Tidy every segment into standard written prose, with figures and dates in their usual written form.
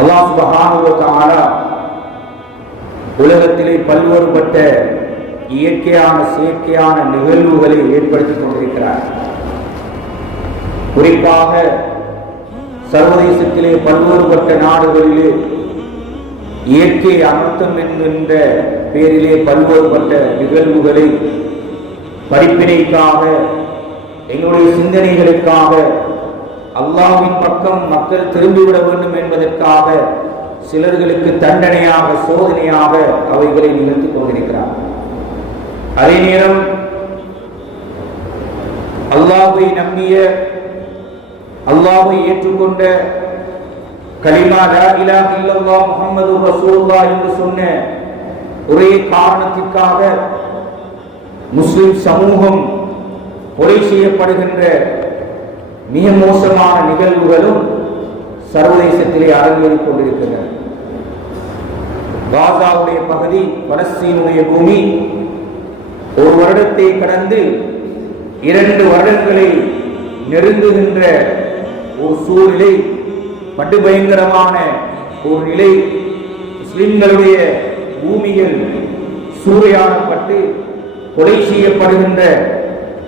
அல்லாஹ் சுப்ஹானஹு வ தஆலா உலகத்திலே பல்வேறுபட்ட இயற்கையான செயற்கையான நிகழ்வுகளை ஏற்படுத்திக் கொண்டிருக்கிறார். குறிப்பாக சர்வதேசத்திலே பல்வேறுபட்ட நாடுகளிலே இயற்கை அனர்த்தம் என்கின்ற பேரிலே பல்வேறுபட்ட நிகழ்வுகளை படிப்பினைக்காக, எங்களுடைய சிந்தனைகளுக்காக, அல்லாஹ்வின் பக்கம் மக்கள் திரும்பிவிட வேண்டும் என்பதற்காக சிலர்களுக்கு தண்டனையாக, சோதனையாக அவைகளை நிகழ்த்திக் கொண்டிருக்கிறார். அதே நேரம் அல்லாஹ்வை நம்பிய, அல்லாஹ்வை ஏற்றுக்கொண்ட, கலிமா லா இலாஹ இல்லல்லாஹ் முஹம்மதுர் ரசூலுல்லாஹ் என்று சொன்ன ஒரே காரணத்திற்காக முஸ்லிம் சமூகம் கொலை செய்யப்படுகின்ற மிக மோசமான நிகழ்வுகளும் சர்வதேசத்திலே அரங்கேறிக் கொண்டிருக்கின்றன. காசாவுடைய பகுதி, பலஸ்தீனுடைய பூமி ஒரு வருடத்தை கடந்து 2 வருடங்களை நெருங்குகின்ற ஒரு சூழ்நிலை, படுபயங்கரமான ஒரு நிலை. முஸ்லிம்களுடைய பூமிகள் சூறையாடப்பட்டு கொலை செய்யப்படுகின்ற,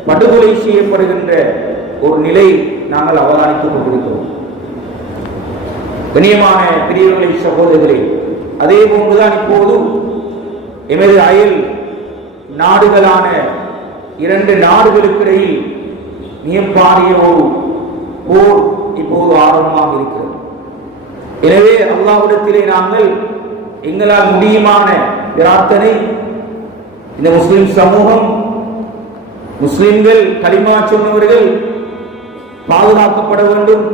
படுகொலை செய்யப்படுகின்ற ஒரு நிலை நாங்கள் அவதானித்துக் கொண்டிருக்கிறோம். கண்ணியமான பெரியவர்களை, சகோதரர்களே, அதே போன்றுதான் இப்போது எமது அயல் நாடுகளான 2 நாடுகளுக்கு இடையில் மிகப்பாரிய ஒரு போர் இப்போது ஆரம்பமாக இருக்கிறது. எனவே அல்லாஹ்விடத்திலே நாங்கள் எங்களால் முடியுமான பிரார்த்தனை, இந்த முஸ்லிம் சமூகம், முஸ்லிம்கள், கலிமா சொன்னவர்கள் பாதுகாக்கப்பட வேண்டும்.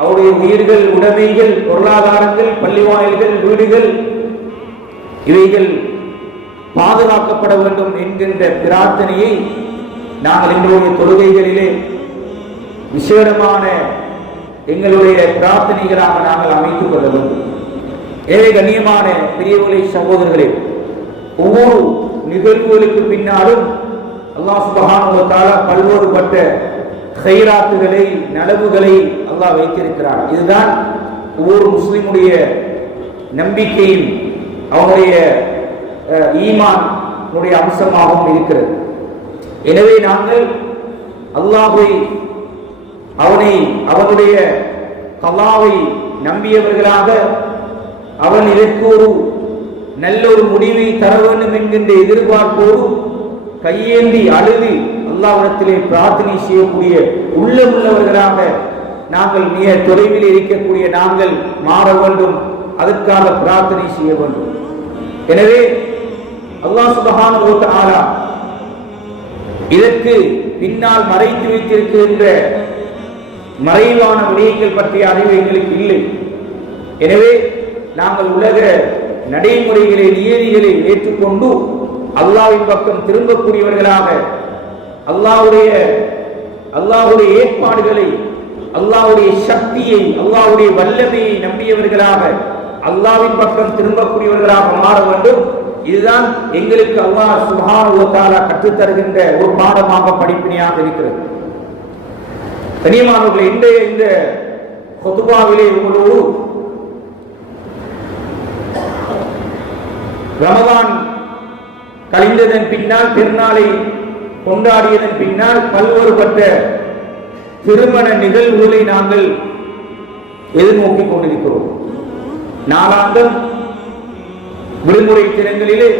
அவருடைய உயிர்கள், உடைமைகள், பொருளாதாரங்கள், பள்ளிவாயல்கள், வீடுகள் இவைகள் பாதுகாக்கப்பட வேண்டும் என்கின்ற பிரார்த்தனையை நாங்கள் எங்களுடைய தொழுகைகளிலே விசேடமான எங்களுடைய பிரார்த்தனைகளாக நாங்கள் அமைத்துக் கொள்ள வேண்டும். ஏழை கண்ணியமான பெரியவர்களே, சகோதரர்களே, ஒவ்வொரு நிகழ்வுகளுக்கு பின்னாலும் அல்லாஹ் சுப்ஹானஹு வ தஆலா பல்வேறுபட்ட கைராத்துகளை, நலவுகளை அல்லாஹ் வைத்திருக்கிறார். இதுதான் ஒவ்வொரு முஸ்லிமுடைய நம்பிக்கையும் அவனுடைய ஈமானுடைய அம்சமாகவும் இருக்கிறது. எனவே நாங்கள் அல்லாஹ்வை, அவனுடைய கலாவை நம்பியவர்களாக, அவன் இதற்கு ஒரு நல்ல ஒரு முடிவை தர வேண்டும் என்கின்ற எதிர்பார்ப்போடு கையேந்தி அழுது அல்லாஹ்விடத்திலே பிரார்த்தனை செய்யக்கூடிய உள்ளவர்களாக நாங்கள் மிக தொலைவில் இருக்கக்கூடிய நாங்கள் மாற வேண்டும். அதற்காக பிரார்த்தனை செய்ய வேண்டும். எனவே அல்லாஹ் சுப்ஹானஹு வ தஆலா இதற்கு பின்னால் மறைத்து வைத்திருக்கின்ற மறைவான விடயங்கள் பற்றிய அறிவு எங்களுக்கு இல்லை. எனவே நாங்கள் உலக நடைமுறைகளை, நியதிகளை ஏற்றுக்கொண்டு அல்லாஹ்வின் பக்கம் திரும்பக்கூடியவர்களாக, அல்லாஹ்வுடைய ஏற்பாடுகளை, அல்லாஹ்வுடைய சக்தியை, அல்லாஹ்வுடைய வல்லமையை நம்பியவர்களாக அல்லாஹ்வின் பக்கம் திரும்பக்கூடியவர்களாக மாற வேண்டும். இதுதான் எங்களுக்கு அல்லாஹ் சுப்ஹானஹு வ தஆலா கற்றுத் தருகின்ற ஒரு பாடமாக, படிப்பினையாக இருக்கிறது. கண்ணியமானவர்களே, இன்றைய இந்த குத்பாவிலே உங்களோடு ரமதான் கழிந்ததன் பின்னால், பெருநாளை கொண்டாடியதன் பின்னால் பல்வேறுபட்ட திருமண நிகழ்வுகளை நாங்கள் எதிர்நோக்கிக் கொண்டிருக்கிறோம். நாளாந்தம் விடுமுறை தினங்களிலே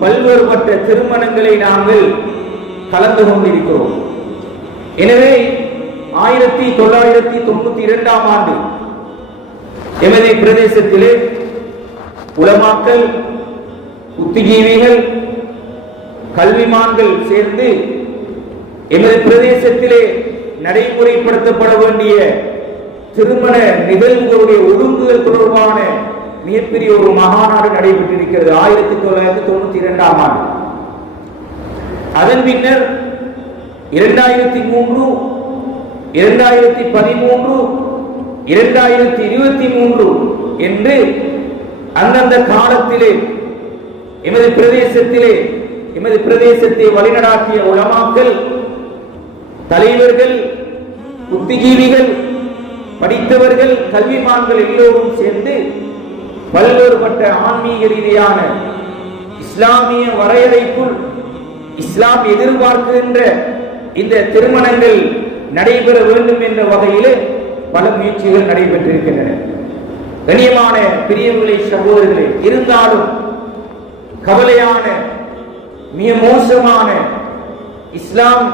பல்வேறுபட்ட திருமணங்களை நாங்கள் கலந்து கொண்டிருக்கிறோம். எனவே 1992ஆம் ஆண்டு எமது பிரதேசத்திலே உலமாக்கள், புத்திஜீவிகள், கல்விமான்கள் சேர்ந்து எமது பிரதேசத்திலே நடைமுறைப்படுத்தப்பட வேண்டிய திருமண நிகழ்வுகளுடைய ஒழுங்குகள் தொடர்பான மிகப்பெரிய ஒரு மகாநாடு நடைபெற்றிருக்கிறது 1992ஆம் ஆண்டு. அதன் பின்னர் 2003, 2013, 2023 என்று அந்தந்த காலத்திலே எமது பிரதேசத்தை வழிநடாத்திய உலமாக்கள், தலைவர்கள், புத்திஜீவிகள் படித்தவர்கள் கல்விமான்கள் எல்லோரும் சேர்ந்து பல்வேறுபட்ட ஆன்மீக ரீதியான இஸ்லாமிய வரையறைக்குள் இஸ்லாம் எதிர்பார்க்கின்ற இந்த திருமணங்கள் நடைபெற வேண்டும் என்ற வகையில் பல முயற்சிகள் நடைபெற்றிருக்கின்றன. கண்ணியமான பிரியவர்களை சகோதரர்களே, இருந்தாலும் கவலையான மிக மோசமான இஸ்லாம்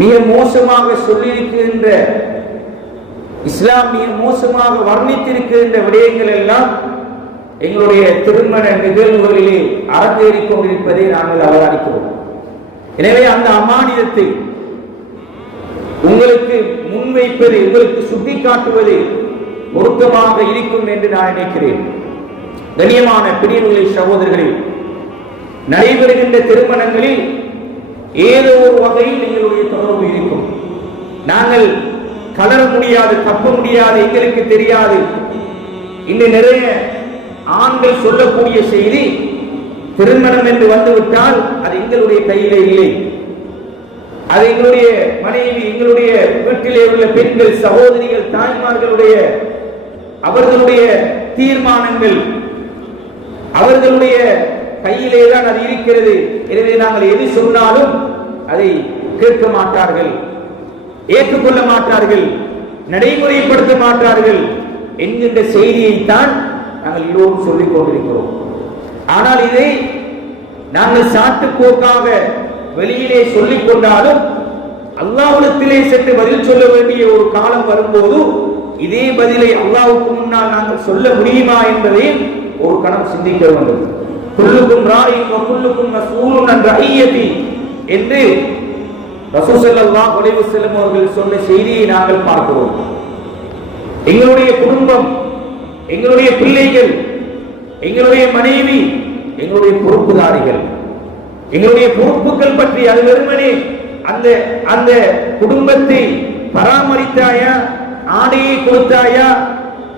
மிக மோசமாக சொல்லியிருக்கின்ற இஸ்லாம் மிக மோசமாக வர்ணித்திருக்கின்ற விடயங்கள் எல்லாம் எங்களுடைய திருமண நிகழ்வுகளிலே அரங்கேறிக் கொண்டிருப்பதை நாங்கள் அவதானிக்கிறோம். எனவே அந்த அமானிதத்தை உங்களுக்கு முன்வைப்பது, உங்களுக்கு சுட்டிக்காட்டுவது பொருத்தமாக இருக்கும் என்று நான் நினைக்கிறேன். கண்ணியமான பிரியவர்களை சகோதரர்களே, நடைபெறுகின்ற திருமணங்களில் ஏதோ ஒரு வகையில் எங்களுடைய தொடர்பு இருக்கும். நாங்கள் கலர முடியாது, தப்ப முடியாது, எங்களுக்கு தெரியாது. இன்று நிறைய ஆண்கள் சொல்லக்கூடிய செய்தி, திருமணம் என்று வந்துவிட்டால் அது எங்களுடைய கையிலே இல்லை, அது எங்களுடைய மனைவி, எங்களுடைய வீட்டிலே உள்ள பெண்கள், சகோதரிகள், தாய்மார்களுடைய அவர்களுடைய தீர்மானங்கள், அவர்களுடைய கையிலே தான் அது இருக்கிறது. எனவே நாங்கள் எது சொன்னாலும் அதை கேட்க மாட்டார்கள், ஏற்றுக்கொள்ள மாட்டார்கள், நடைமுறைப்படுத்த மாட்டார்கள் என்கின்ற செய்தியைத்தான் நாங்கள் எல்லோரும் சொல்லிக் கொண்டிருக்கிறோம். ஆனால் இதை நாங்கள் சாட்டுப்போக்காக வெளியிலே சொல்லிக் கொண்டாலும் அல்லாஹ்விடத்திலே சென்று பதில் சொல்ல வேண்டிய ஒரு காலம் வரும்போது இதே பதிலை அல்லாஹ்வுக்கு முன்னால் நாங்கள் சொல்ல முடியுமா என்பதை ஒரு கணம் சிந்திக்க வேண்டும். குல்லுக்கும் ராயின் வ குல்லுக்கும் மஸ்ஊலுன் அன் ரஇய்யதி என்று ரசூல் ஸல்லல்லாஹு அலைஹி வஸல்லம் அவர்கள் சொன்ன செய்தியை நாங்கள் பார்க்கிறோம். எங்களுடைய குடும்பம், எங்களுடைய பிள்ளைகள், எங்களுடைய மனைவி, எங்களுடைய பொறுப்புதாரிகள், எங்களுடைய பொறுப்புகள் பற்றி அது வெறுமனே அந்த அந்த குடும்பத்தை பராமரித்தாயா, ஆடையை கொடுத்தாயா,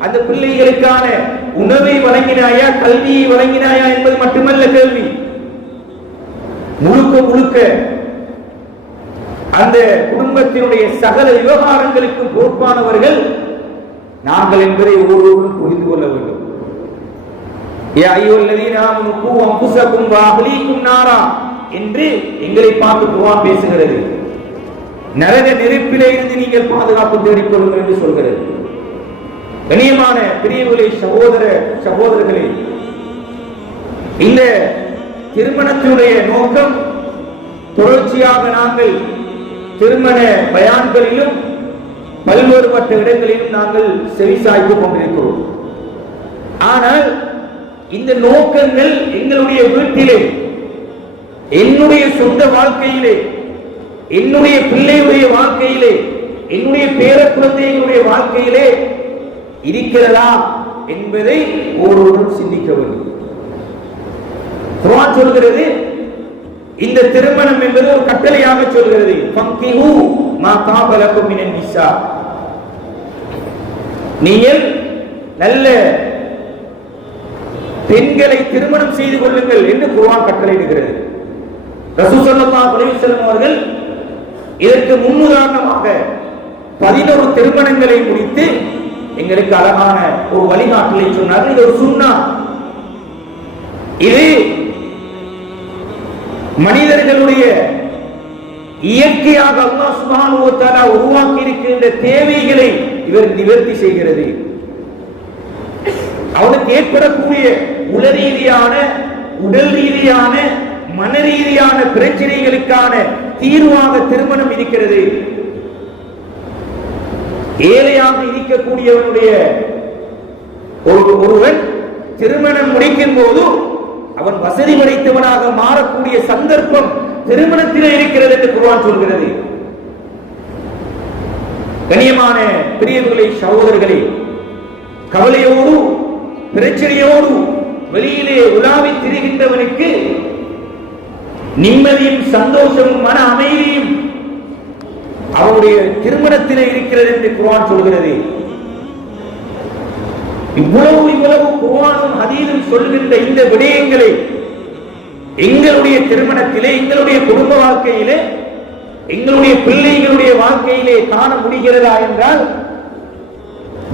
அந்த பிள்ளைகளுக்கான உணவை வழங்கினாயா, கல்வியை வழங்கினாயா என்பது மட்டுமல்ல கேள்வி. முழுக்க முழுக்க அந்த குடும்பத்தினுடைய சகல விவகாரங்களுக்கு பொறுப்பானவர்கள் நாங்கள் என்பதை ஒவ்வொருவரும் புரிந்து கொள்ள வேண்டும். யா அய்யுஹல்லதீன ஆமனூ கூ அன்ஃபுஸக்கும் வ அஹ்லீக்கும் நாரா என்று எங்களை பார்த்து குர்ஆன் பேசுகிறது. நரக நெருப்பிலே இருந்து நீங்கள் பாதுகாப்பு தேடிக் கொள்ளுங்கள் என்று சொல்கிறது. கண்ணியமான பிரியவர்களே, சகோதரர்களே, இந்த திருமணத்தினுடைய நோக்கம் தொடர்ச்சியாக நாங்கள் திருமண பயான்களிலும் பல்வேறுபட்ட இடங்களிலும் நாங்கள் செவிசாய்த்துக் கொண்டிருக்கிறோம். ஆனால் இந்த நோக்கங்கள் எங்களுடைய வீட்டிலே, என்னுடைய சொந்த வாழ்க்கையிலே, என்னுடைய பிள்ளையுடைய வாழ்க்கையிலே, என்னுடைய பேர குழந்தைகளுடைய வாழ்க்கையிலே இருக்கிறதா என்பதை ஒருவரும் சிந்திக்க வேண்டும். குர்ஆன் சொல்கிறது, இந்த திருமணம் என்பது ஒரு கட்டளையாக சொல்கிறது. ஃபங்கிஹு மா தாப லக்கும் மினன் நிஸா, நீங்கள் நல்ல பெண்களை திருமணம் செய்து கொள்ளுங்கள் என்று குர்ஆன் கட்டளையிடுகிறது. ரசூல் ஸல்லல்லாஹு அலைஹி வஸல்லம் அவர்கள் இதற்கு முன்னுதாரணமாக 11 திருமணங்களை முடித்து எங்களுக்கு அழகான ஒரு வழிகாட்டலை சொன்னார்கள். இது ஒரு சுன்னா. இது மனிதர்களுடைய இயற்கையாக அல்லாஹ் சுப்ஹானஹு வ தஆலா உருவாக்கி இருக்கின்ற தேவைகளை இவர் நிவர்த்தி செய்கிறது. அவனுக்கு ஏற்படக்கூடிய உடல் ரீதியான, உடல் ரீதியான, மன ரீதியான பிரச்சனைகளுக்கான தீர்வாக திருமணம் இருக்கிறது. ஏழையாக இருக்கக்கூடியவனுடைய ஒருவன் திருமணம் முடிக்கும் போது அவன் வசதி படைத்தவனாக மாறக்கூடிய சந்தர்ப்பம் திருமணத்திலே இருக்கிறது என்று குர்ஆன் சொல்கிறது. கண்ணியமான பிரியவர்களே, சகோதரர்களே, கவலையோடு பிரச்சனையோடு வெளியிலே உலாவி திரிகின்றவனுக்கு நிம்மதியும் சந்தோஷமும் மன அமைதியும் அவருடைய திருமணத்திலே இருக்கிறது என்று குர்ஆன் சொல்கிறது. இவ்வளவு குர்ஆனும் ஹதீஸும் சொல்கின்ற இந்த விடயங்களை எங்களுடைய திருமணத்திலே, எங்களுடைய குடும்ப வாழ்க்கையிலே எங்களுடைய பிள்ளைகளுடைய வாழ்க்கையிலே காண முடிகிறதா என்றால்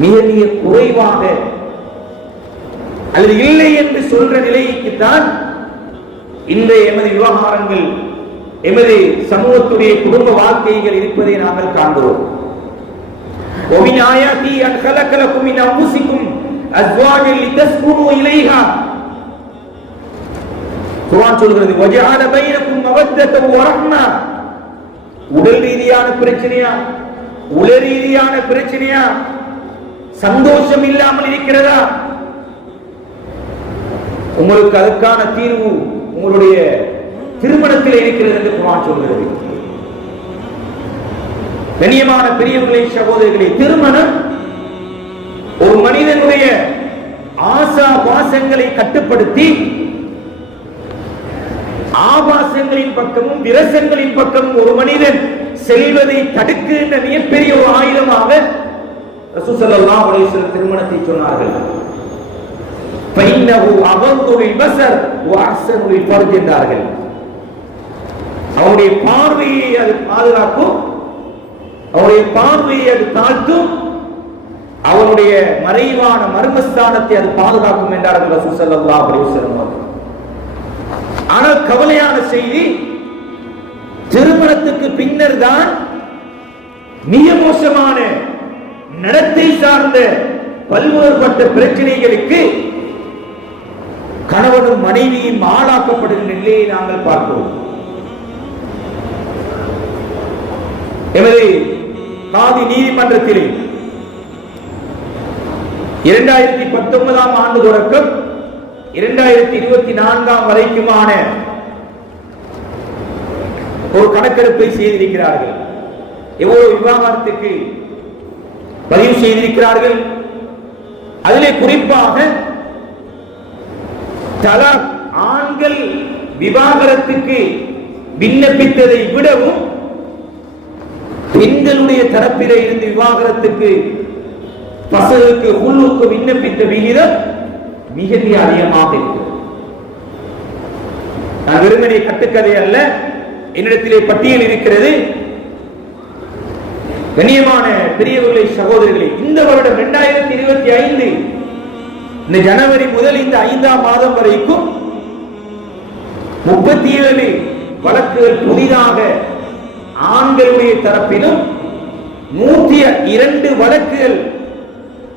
மிக மிக குறைவாக, அல்லது இல்லை என்று சொல்ற நிலைக்குத்தான் இன்றைய எமது விவகாரங்கள், எமது சமூகத்துடைய குடும்ப வாழ்க்கைகள் இருப்பதை நாங்கள் காண்கிறோம். وَمِنْ آيَاتِهِ أَنْ خَلَقَ لَكُم مِّنْ أَنفُسِكُمْ أَزْوَاجًا لِتَسْكُنُوا إِلَيْهَا. குர்ஆன் சொல்கிறது وَجَعَلَ بَيْنَكُم مَّوَدَّةً وَرَحْمَةً. உடல் ரீதியான பிரச்சனையா, உள ரீதியான பிரச்சனையா, சந்தோஷம் இல்லாமல் இருக்கிறதா, உங்களுக்கு அதுக்கான தீர்வு உங்களுடைய திருமணத்தில் இருக்கிறது என்று குர்ஆன் சொல்கிறது. கண்ணியமான பெரியவர்களே, சகோதரர்களே, திருமணம் ஒரு மனிதனுடைய ஆசா பாசங்களை கட்டுப்படுத்தி ஆபாசங்களின் பக்கமும் விரசங்களின் பக்கமும் ஒரு மனிதன் செல்வதை தடுக்கின்ற மிகப்பெரிய ஒரு ஆயுதமாக ரசூல் ஸல்லல்லாஹு அலைஹி வஸல்லம் திருமணத்தை சொன்னார்கள். ஃபைன்னஹு அகது லில்பஸர் வ அஹ்ஸனு லில்ஃபர்ஜ் என்றார்கள். அவருடைய பார்வையை அது பாதுகாக்கும், அவருடைய பார்வையை அது தாழ்த்தும், அவருடைய மறைவான மர்மஸ்தானத்தை அது பாதுகாக்கும் என்றார்கள் ரசூல் ஸல்லல்லாஹு அலைஹி வஸல்லம். ஆனால் கவலையான செய்தி, திருமணத்துக்கு பின்னர் தான் மிக மோசமான நடத்தை சார்ந்த பல்வேறுபட்ட பிரச்சனைகளுக்கு கணவனும் மனைவியும் ஆளாக்கப்படுகின்ற நிலையை நாங்கள் பார்க்கிறோம். எமது காதி நீதிமன்றத்திலே 2019 ஆண்டு தொடக்கம் 2024 வரைக்குமான ஒரு கணக்கெடுப்பை செய்திருக்கிறார்கள். எவ்வளவு விவாகரத்துக்கு பதிவு செய்திருக்கிறார்கள். அதிலே குறிப்பாக தலாக், ஆண்கள் விவாகரத்துக்கு விண்ணப்பித்ததை விடவும் பெண்களுடைய தரப்பிலே இருந்து விவாகரத்துக்கு பசங்களுக்கு உள்ளுக்கு விண்ணப்பித்த விகிதம் மிக மிக அதிகமாக இருக்கிறது. நான் வெறுமனே கட்டுக்கதை அல்ல, என்னிடத்திலே பட்டியல் இருக்கிறது. கண்ணியமான பெரியவர்களே, சகோதரர்களே, இந்த வருடம் 2025 இந்த ஜனவரி முதல் இந்த 5ஆம் மாதம் வரைக்கும் 37 வழக்குகள் புதிதாக ஆண்களுடைய தரப்பிலும் 102 வழக்குகள்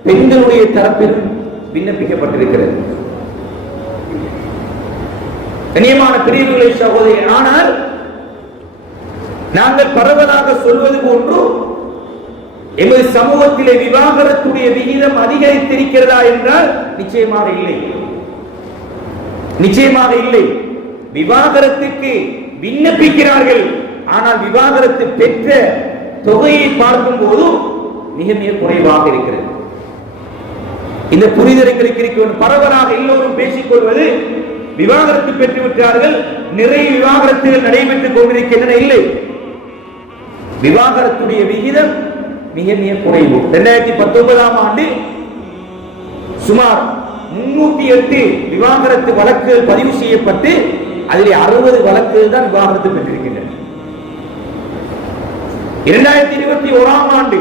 பெண்களுடைய தரப்பிலும் விண்ணப்பிக்கப்பட்டிருக்கிறது. கண்ணியமான பெரியவர்களே, சகோதரர்களே, ஆனால் நாங்கள் பரவலாக சொல்வது போன்று எமது சமூகத்திலே விவாகரத்துடைய விகிதம் அதிகரித்திருக்கிறதா என்றால் நிச்சயமாக இல்லை, நிச்சயமாக இல்லை. விவாகரத்துக்கு விண்ணப்பிக்கிறார்கள், ஆனால் விவாகரத்து பெற்ற தொகையை பார்க்கும் போது மிக மிக குறைவாக இருக்கிறது. இந்த புரிதல் எங்களுக்கு இருக்க வேண்டும். பரவலாக எல்லோரும் பேசிக் கொள்வது விவாகரத்து பெற்று விட்டார்கள், நிறைய விவாகரத்துகள் நடைபெற்றுக் கொண்டிருக்கின்றன. இல்லை, விவாகரத்துடைய விகிதம் மிக மிக குறைவு. 2019 ஆண்டு சுமார் 308 விவாகரத்து வழக்குகள் பதிவு செய்யப்பட்டு அதில் 60 வழக்குகள் தான் விவாகரத்து பெற்றிருக்கின்றன. 2021 ஆண்டு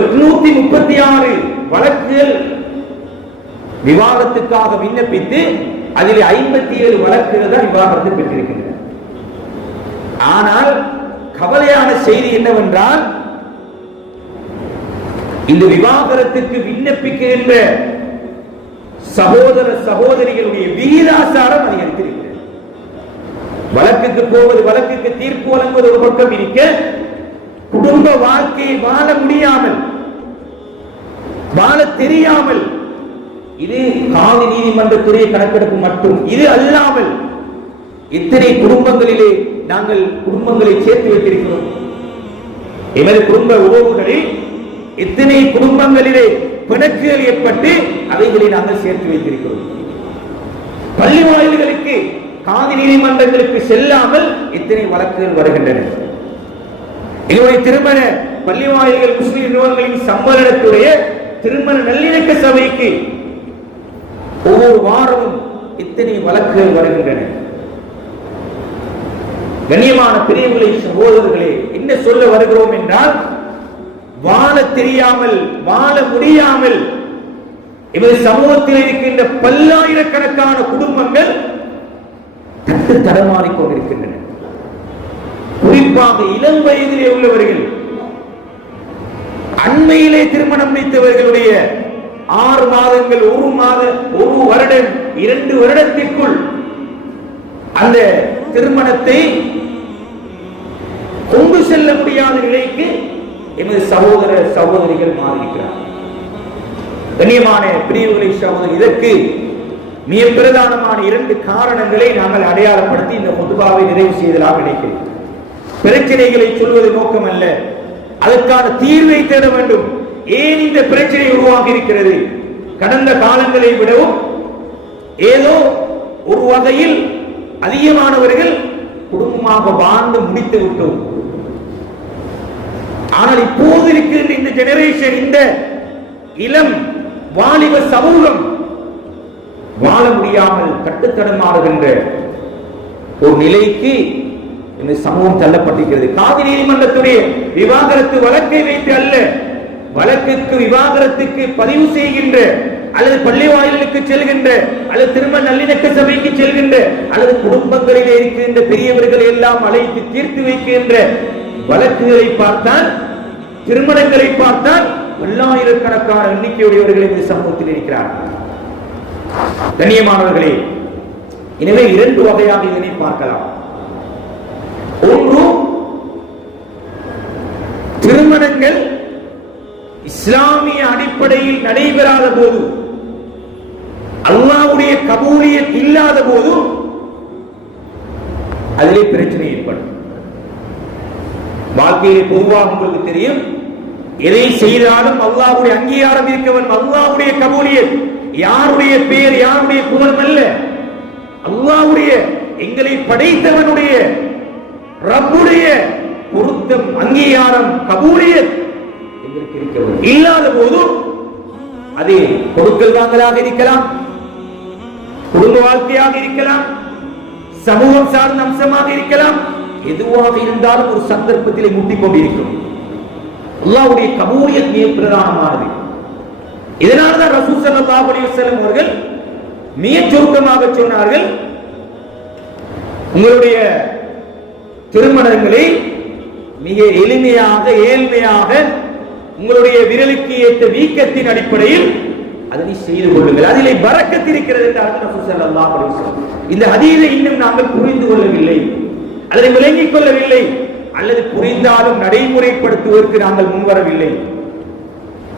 836 வழக்குகள் விவாகரத்துக்காக விண்ணப்பித்து அதில் 57 வழக்குகள் தான் விவாகரத்து பெற்றிருக்கின்றன. ஆனால் கவலையான செய்தி என்னவென்றால், இந்த விவாகரத்துக்கு விண்ணப்பிக்கின்ற சகோதர சகோதரிகளுடைய விகிதாசாரம் அதிகரித்திருக்கிறது. வழக்குக்கு போவது, வழக்குக்கு தீர்ப்பு வழங்குவது ஒரு பக்கம் இருக்க, குடும்ப வாழ்க்கையை வாழ முடியாமல், வாழ தெரியாமல், இது காதி நீதிமன்றத்துடைய கணக்கெடுப்பு மட்டும். இது அல்லாமல் எத்தனை குடும்பங்களிலே நாங்கள் குடும்பங்களை சேர்த்து வைத்திருக்கிறோம். எமது குடும்ப உறவுகளில் எத்தனை குடும்பங்களிலே பிணக்குகள் ஏற்பட்டு அவைகளை நாங்கள் சேர்த்து வைத்திருக்கிறோம். பள்ளி வாயில்களுக்கு, காதி நீதிமன்றங்களுக்கு செல்லாமல் எத்தனை வழக்குகள் வருகின்றன. எங்களுடைய திருமண பள்ளி வாயில்கள் முஸ்லிம் நிறுவனங்களின் சம்மேளனத்துடைய திருமண நல்லிணக்க சபைக்கு ஒவ்வொரு வாரமும் எத்தனை வழக்குகள் வருகின்றன. கண்ணியமான பெரியவர்களே, சகோதரர்களே, என்ன சொல்ல வருகிறோம் என்றால், வாழ தெரியாமல் வாழ முடியாமல் இவர் சமூகத்தில் இருக்கின்ற பல்லாயிரக்கணக்கான குடும்பங்கள் தட்டு தடமாறிக் கொண்டிருக்கின்றன. குறிப்பாக இளம் வயதிலே உள்ளவர்கள், அண்மையிலே திருமணம் முடித்தவர்களுடைய 6 மாதங்கள், 1 வருடம், 2 வருடத்திற்குள் அந்த திருமணத்தை கொண்டு செல்ல முடியாத நிலைக்கு எமது சகோதர சகோதரிகள் மாறியிருக்கிறார். கண்ணியமான பிரிவுகளை சகோதரி, இதற்கு மிக பிரதானமான 2 காரணங்களை நாங்கள் அடையாளப்படுத்தி இந்த குதுபாவை நிறைவு செய்ததாக நினைக்கிறேன். பிரச்சனைகளை சொல்வது நோக்கம் அல்ல, அதற்கான தீர்வை தேட வேண்டும். ஏன் இந்த பிரச்சனை உருவாகி இருக்கிறது? கடந்த காலங்களை விடவும் ஏதோ ஒரு வகையில் அதிகமானவர்கள் குடும்பமாக வாழ்ந்து முடித்து விட்டோம். ஆனால் இப்போது இருக்கின்ற இந்த ஜெனரேஷன், இந்த இளம் வாலிப சமூகம் வாழ முடியாமல் கட்டுத்தடமாறுகின்ற ஒரு நிலைக்கு இந்த சமூகம் தள்ளப்பட்டிருக்கிறது. காதி நீதிமன்றத்துடைய விவாகரத்து வழக்கை வைத்து அல்ல, வழக்குக்கு விவாகரத்துக்கு பதிவு செய்கின்ற அல்லது பள்ளி வாயிலுக்கு செல்கின்ற அல்லது திருமண நல்லிணக்க சபைக்கு செல்கின்ற அல்லது குடும்பங்களிலே இருக்கின்ற பெரியவர்களை எல்லாம் அழைத்து தீர்த்து வைக்கின்ற வழக்குகளை பார்த்தால், திருமணங்களை பார்த்தால் பல்லாயிரக்கணக்கான எண்ணிக்கையுடையவர்கள் இந்த சமூகத்தில் இருக்கிறார்கள். கண்ணியமானவர்களே, எனவே 2 வகையாக இதனை பார்க்கலாம். ஒன்று, திருமணங்கள் இஸ்லாமிய அடிப்படையில் நடைபெறாத போது, அல்லாஹ்வுடைய கபூலியத் இல்லாத போது அதிலே பிரச்சனை ஏற்படும். வாழ்க்கையிலே பொதுவாக உங்களுக்கு தெரியும், எதை செய்தாலும் அல்லாஹ்வுடைய அங்கீகாரம் இருக்கவன், அல்லாஹ்வுடைய கபூலியத், யாருடைய பெயர் யாருடைய புகழ் அல்ல, அல்லாஹ்வுடைய எங்களை படைத்தவனுடைய ரப்புடைய பொருத்தம், அங்கீகாரம், கபூலியத் எங்களுக்கு இருக்கவன் இல்லாத போது அது கொடுக்கல் வாங்கலாக இருக்கலாம், குடும்ப வாழ்க்கையாக இருக்கலாம், சமூகம் சார்ந்த அம்சமாக இருக்கலாம், எதுவாக இருந்தாலும் ஒரு சந்தர்ப்பத்திலே முட்டிக் கொண்டிருக்கும். அல்லாஹ்வுடைய கபூலியத் மிக பிரதானமானது. இதனால்தான் ரசூல் ஸல்லல்லாஹு அலைஹி வஸல்லம் அவர்கள் மிக சுருக்கமாக சொன்னார்கள், உங்களுடைய திருமணங்களை மிக எளிமையாக ஏழ்மையாக உங்களுடைய விரலுக்கு ஏற்ற வீக்கத்தின் அடிப்படையில் அதனை செய்து கொள்ளுங்கள், அதிலே பரக்கத் இருக்கிறது என்றார்கள் ரசூல் ஸல்லல்லாஹு அலைஹி வஸல்லம். இந்த ஹதீஸை இன்னும் நாங்கள் புரிந்து கொள்ளவில்லை, அதனை விளங்கிக் கொள்ளவில்லை, அல்லது புரிந்தாலும் நடைமுறைப்படுத்துவதற்கு நாங்கள் முன்வரவில்லை.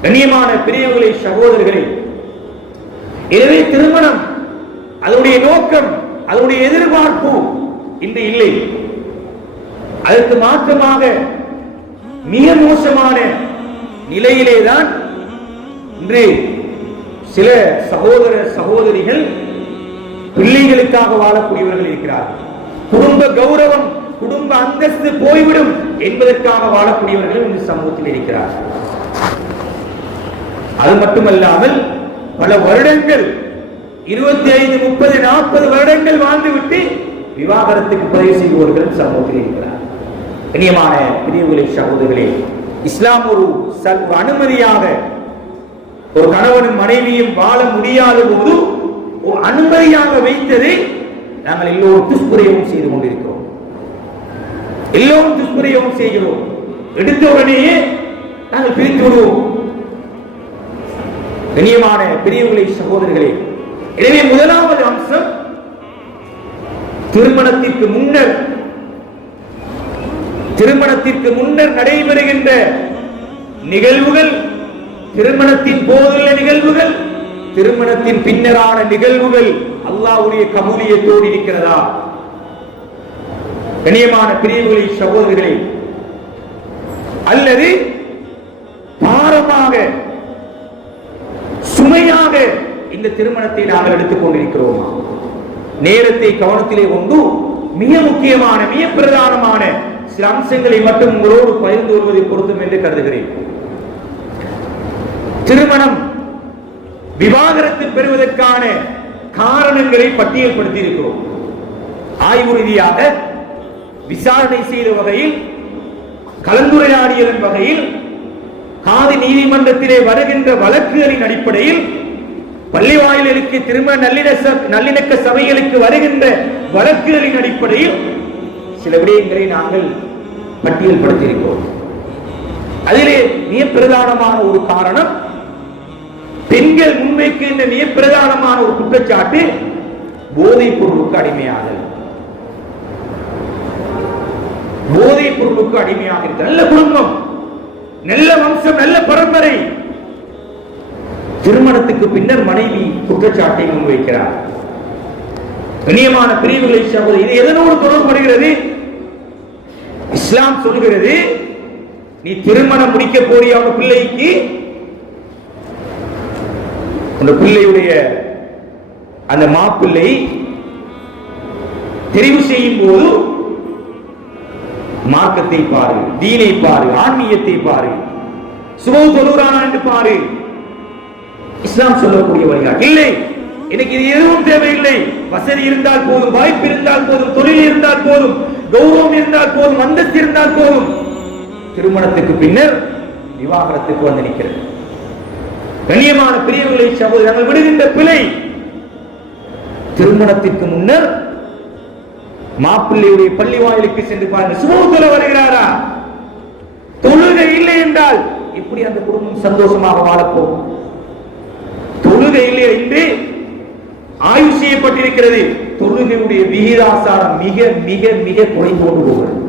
கண்ணியமான பெரியவர்களே, சகோதரர்களே, எனவே திருமணம் அதனுடைய நோக்கம், அதனுடைய எதிர்பார்ப்பு இன்று இல்லை. அதற்கு மாற்றமாக மிக மோசமான நிலையிலேதான் இன்று சில சகோதர சகோதரிகள் பிள்ளைகளுக்காக வாழக்கூடியவர்கள் இருக்கிறார்கள். குடும்ப கௌரவம், குடும்ப அந்தஸ்து போய்விடும் என்பதற்காக வாழக்கூடியவர்கள் இந்த சமூகத்தில் இருக்கிறார்கள். அது மட்டுமல்லாமல் பல வருடங்கள் 25, 30, 40 வருடங்கள் வாழ்ந்துவிட்டு விவாகரத்துக்கு பதிவு செய்பவர்கள் சமூகத்தில் இருக்கிறார். கண்ணியமான பிரிவுகளை சகோதரர்களே, இஸ்லாம் ஒரு அனுமதியாக ஒரு கணவனும் மனைவியும் வாழ முடியாத போது ஒரு அனுமதியாக வைத்ததை நாங்கள் எல்லோரும் துஷ்பிரயோகம் செய்து கொண்டிருக்கிறோம். எல்லோரும் துஷ்பிரயோகம் செய்கிறோம். எடுத்த உடனேயே நாங்கள் பிரித்து விடுவோம். கண்ணியமான பெரியவர்களே, சகோதரர்களே, எனவே முதலாவது அம்சம், திருமணத்திற்கு முன்னர் நடைபெறுகின்ற நிகழ்வுகள், திருமணத்தின் போதுள்ள நிகழ்வுகள், திருமணத்தின் பின்னரான நிகழ்வுகள் அல்லாஹ்வுடைய கபூலியத்தோடு இருக்கிறதா? கண்ணியமான பிரிவுகளை சகோதரர்களே, அல்லது பாரமாக சுமையாக இந்த திருமணத்தை நாங்கள் எடுத்துக் கொண்டிருக்கிறோமா? நேரத்தை கவனத்திலே கொண்டு மிக முக்கியமான மிக பிரதானமான சில அம்சங்களை மட்டும் உங்களோடு பகிர்ந்து கொள்வதை பொருத்தம் என்று கருதுகிறேன். திருமணம் விவாகரத்து பெறுவதற்கான காரணங்களை பட்டியல்படுத்தி இருக்கிறோம். ஆய்வு ரீதியாக விசாரணை செய்த வகையில், கலந்துரையாடியதன் வகையில், காதி நீதிமன்றத்திலே வருகின்ற வழக்குகளின் அடிப்படையில், பள்ளி வாயிலுக்கு திருமண நல்லிணக்க சபைகளுக்கு வருகின்ற வழக்குகளின் அடிப்படையில் சில விடயங்களை நாங்கள் பட்டியல்படுத்தியிருக்கிறோம். அதிலே மிக பிரதானமான ஒரு காரணம், பெண்கள் முன்வைக்கின்ற மிக பிரதானமான ஒரு குற்றச்சாட்டு போதைப் பொருளுக்கு அடிமையாதல். போதைப் பொருளுக்கு அடிமையாக இருக்க நல்ல குடும்பம், நல்ல வம்சம், நல்ல பரம்பரை, திருமணத்துக்கு பின்னர் மனைவி குற்றச்சாட்டை முன்வைக்கிறார். கண்ணியமான பிரிவுகளை சகோதரி, இது எதனோடு தொடர்புபடுகிறது? இஸ்லாம் சொல்கிறது, நீ திருமணம் முடிக்க போறிய பிள்ளைக்கு அந்த பிள்ளையுடைய அந்த மாப்பிள்ளை தெரிவு செய்யும் போது மார்க்கத்தை பாரு, தீனை பாரு, ஆன்மீகத்தை பாரு, சுப தொழுகிறானா என்று பாரு. இஸ்லாம் சொல்லக்கூடிய வழிகாட்டு இல்லை. எனக்கு இது எதுவும் தேவையில்லை, வசதி இருந்தால் போதும், வாய்ப்பு இருந்தால் போதும், தொழில் இருந்தால் போதும், கௌரவம் இருந்தால் போதும், அந்தஸ்து இருந்தால் போதும். திருமணத்துக்கு பின்னர் விவாகரத்துக்கு வந்து நிற்கிறது. கண்ணியமான பிரிவுகளை சகோதரர்கள், விடுகின்ற பிழை, திருமணத்திற்கு முன்னர் மாப்பிள்ளையுடைய பள்ளி வாயிலுக்கு சென்று பாருங்கள், சுமூகத்தில் வருகிறாரா? தொழுகை இல்லை என்றால் இப்படி அந்த குடும்பம் சந்தோஷமாக வாழப்போகும். தொழுகை இல்லை என்று ஆய்வு செய்யப்பட்டிருக்கிறது. தொழுகையுடைய விகிதாசாரம் மிக மிக மிக குறைந்து கொண்டு போகிறது.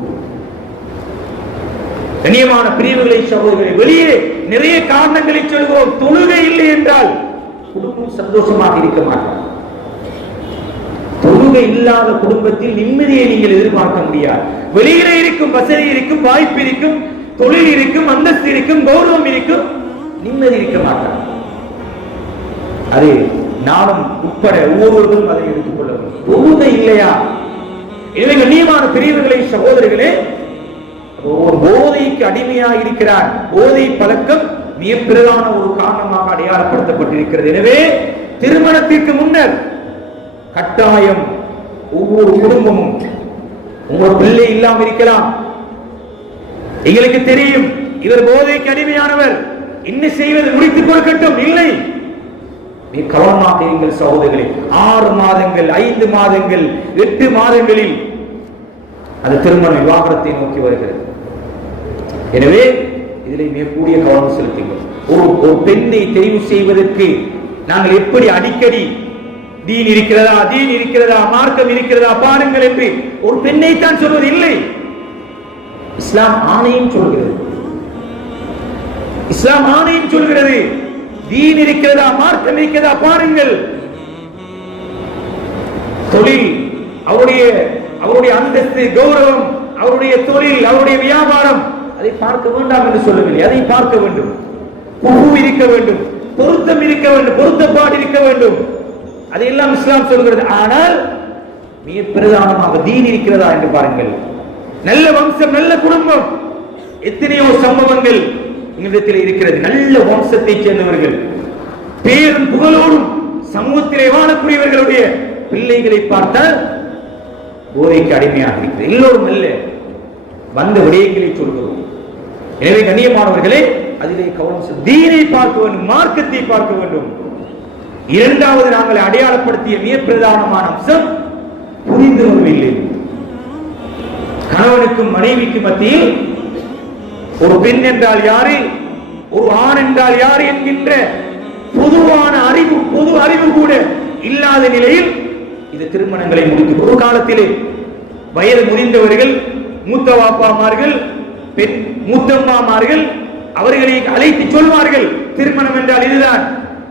கண்ணியமான பிரிவுகளை சகோதரர்களை, வெளியே நிறைய காரணங்களை சொல்கிறோம். தொழுகை இல்லை என்றால் குடும்பம் சந்தோஷமாக இருக்க மாட்டார். தொழுகை இல்லாத குடும்பத்தில் நிம்மதியை நீங்கள் எதிர்பார்க்க முடியாது. வெளியில இருக்கும் வசதி இருக்கும், வாய்ப்பு இருக்கும், தொழில் இருக்கும், அந்தஸ்து இருக்கும், கௌரவம் இருக்கும், நிம்மதி இருக்க மாட்டார். அது நானும் உட்பட ஒவ்வொருவரும் அதை எடுத்துக் கொள்ள வேண்டும். தொழுகை இல்லையா? எனவே கண்ணியமான பிரிவுகளை சகோதரர்களே, ஒரு போதைக்கு அடிமையாக இருக்கிறார். போதை பழக்கம் மிக பிரதான ஒரு காரணமாக அடையாளப்படுத்தப்பட்டிருக்கிறது. எனவே திருமணத்திற்கு முன்னர் கட்டாயம் ஒவ்வொரு குடும்பமும், உங்க பிள்ளை இல்லாமல் இருக்கலாம், எங்களுக்கு தெரியும் இவர் போதைக்கு அடிமையானவர், என்ன செய்வது, முடித்துக் கொடுக்கட்டும், இல்லை, நீ கவனமாக இருங்கள் சகோதரர்களே. 6 மாதங்கள், 5 மாதங்கள், 8 மாதங்களில் அது திருமண விவாகரத்தை நோக்கி வருகிறது. எனவே இதில் மிகக்கூடிய கவனம் செலுத்துங்கள். ஒரு பெண்ணை தெரிவு செய்வதற்கு நாங்கள் எப்படி அடிக்கடி தீன் இருக்கிறதா, தீன் இருக்கிறதா, மார்க்கம் இருக்கிறதா பாருங்கள் என்று ஒரு பெண்ணை தான் சொல்வது இல்லை. இஸ்லாம் ஆணையும் சொல்கிறது. இஸ்லாம் ஆணையும் சொல்கிறது, தீன் இருக்கிறதா, மார்க்கம் இருக்கிறதா பாருங்கள். தொழில், அவருடைய அந்தஸ்து, கௌரவம், அவருடைய தொழில், அவருடைய வியாபாரம், அதை பார்க்க வேண்டாம் என்று சொல்லவில்லை. அதை பார்க்க வேண்டும். குழு இருக்க வேண்டும், பொருத்தம் இருக்க வேண்டும், பொருத்தப்பாடு இருக்க வேண்டும், அதையெல்லாம் இஸ்லாம் சொல்கிறது. ஆனால் மிக பிரதானமாக தீன் இருக்கிறதா என்று பாருங்கள். நல்ல வம்சம், நல்ல குடும்பம், எத்தனையோ சம்பவங்கள் எங்களிடத்தில் இருக்கிறது. நல்ல வம்சத்தை சேர்ந்தவர்கள், பேரும் புகழோடும் சமூகத்திலே வாழக்கூடியவர்களுடைய பிள்ளைகளை பார்த்தால் போதைக்கு அடிமையாக இருக்கிறது. எல்லோரும் நல்ல வந்த விடயங்களை சொல்கிறோம். எனவே கண்ணியமானவர்களே, அதிலே கவனம், தீனை பார்க்க வேண்டும், மார்க்கத்தை பார்க்க வேண்டும். இரண்டாவது நாங்கள் அடையாளப்படுத்திய மிக பிரதானமான அம்சம் புரிந்துணர்வு இல்லை. கணவனுக்கும் மனைவிக்கும் மத்தியில் ஒரு பெண் என்றால் யாரு, ஒரு ஆண் என்றால் யாரு என்கின்ற பொதுவான அறிவு, பொது அறிவு கூட இல்லாத நிலையில் இந்த திருமணங்களை முடித்து ஒரு காலத்திலே வயது முதிர்ந்தவர்கள், மூத்த வாப்பாமார்கள், பெண் மூத்தம்மாமார்கள் அவர்களை அழைத்து சொல்வார்கள், திருமணம் என்றால் இதுதான்,